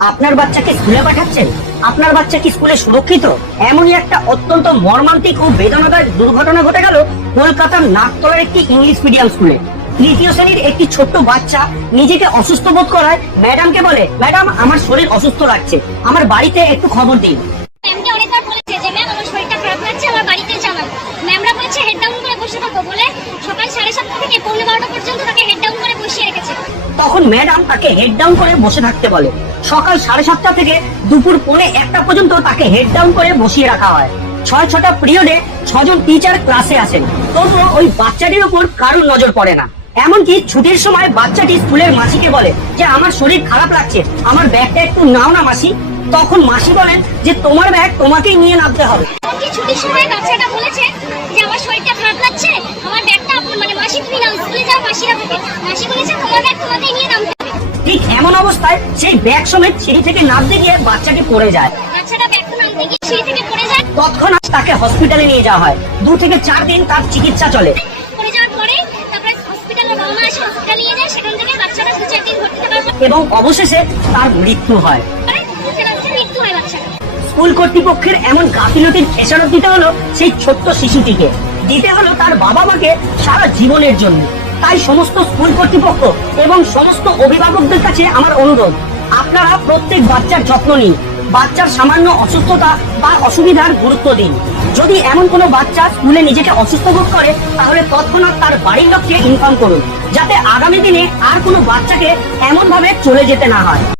আপনার বাচ্চাকে স্কুলে পাঠাচ্ছেন? আপনার বাচ্চা কি স্কুলে সুরক্ষিত? এমনই একটা অত্যন্ত মর্মান্তিক ও বেদনাদায়ক দুর্ঘটনা ঘটে গেল কলকাতার নাকতলার একটি ইংলিশ মিডিয়াম স্কুলে। তৃতীয় শ্রেণীর একটি ছোট্ট বাচ্চা নিজেকে অসুস্থ বোধ করায় ম্যাডামকে বলে, ম্যাডাম আমার শরীর অসুস্থ লাগছে, আমার বাড়িতে একটু খবর দিন। ম্যামকে অনেকবার বলেছে যে ম্যাম আমার শরীরটা খারাপ লাগছে, আমার বাড়িতে জানান। ম্যামরা বলেছে হেড ডাউন করে বসে থাকো বলে সকাল 7:30 থেকে পৌনে 12টা পর্যন্ত তাকে হেড ডাউন করে বসিয়ে রেখেছে। তখন ম্যাডাম তাকে হেড ডাউন করে বসে থাকতে বলে। সকাল 7:30 থেকে দুপুর 1:45 পর্যন্ত তাকে হেড ডাউন করে বসিয়ে রাখা হয়। 6টা পিরিয়ডে 6জন টিচার ক্লাসে আসেন, তবুও ওই বাচ্চাটির উপর কারোর নজর পড়ে না। এমনকি ছুটির সময় বাচ্চাটি স্কুলের মাসিকে বলে যে আমার শরীর খারাপ লাগছে, আমার ব্যাগটা একটু নাও না মাসি। তখন মাসি বলেন যে তোমার ব্যাগ তোমাকেই নিয়ে নামতে হবে। এমনকি ছুটির সময় বাচ্চাটা বলেছে যে আমার শরীরটা খারাপ লাগছে, আমার ব্যাগটা মানে মাসি তুমি নাও, স্কুলে যাও মাসিরা বলে। মাসি বলেছে তোমার ব্যাগ তোমাকেই নিয়ে নামতে হবে। ঠিক এমন অবস্থায় সেই ব্যাগ সমেত সিঁড়ি থেকে নামতে গিয়ে বাচ্চাটি পড়ে যায়। বাচ্চাটা ব্যাগটা নামতে গিয়ে সিঁড়ি থেকে পড়ে যায়। তৎক্ষণাৎ তাকে হসপিটালে নিয়ে যাওয়া হয়। 2 থেকে 4 দিন তার চিকিৎসা চলে। পড়ে যাওয়ার পরে তারপরে হসপিটালের বাবা মা এসে হসপিটালে নিয়ে যায়, সেখান থেকে বাচ্চাটা 2-4 দিন ভর্তি থাকার পর এবং অবশেষে তার মৃত্যু হয়। মৃত্যু হয় বাচ্চাটা। স্কুল কর্তৃপক্ষের এমন গাফিলতির খেসারত দিতে হলো সেই ছোট্ট শিশুটিকে, দিতে হলো তার বাবা মাকে সারা জীবনের জন্য। তাই সমস্ত স্কুল কর্তৃপক্ষ এবং সমস্ত অভিভাবকদের কাছে আমার অনুরোধ, আপনারা প্রত্যেক বাচ্চার যত্ন নিন, বাচ্চার সামান্য অসুস্থতা বা অসুবিধার গুরুত্ব দিন। যদি এমন কোনো বাচ্চা স্কুলে নিজেকে অসুস্থ বোধ করে তাহলে তৎক্ষণাৎ তার বাড়ির লোককে ইনফর্ম করুন, যাতে আগামী দিনে আর কোনো বাচ্চাকে এমন ভাবে চলে যেতে না হয়।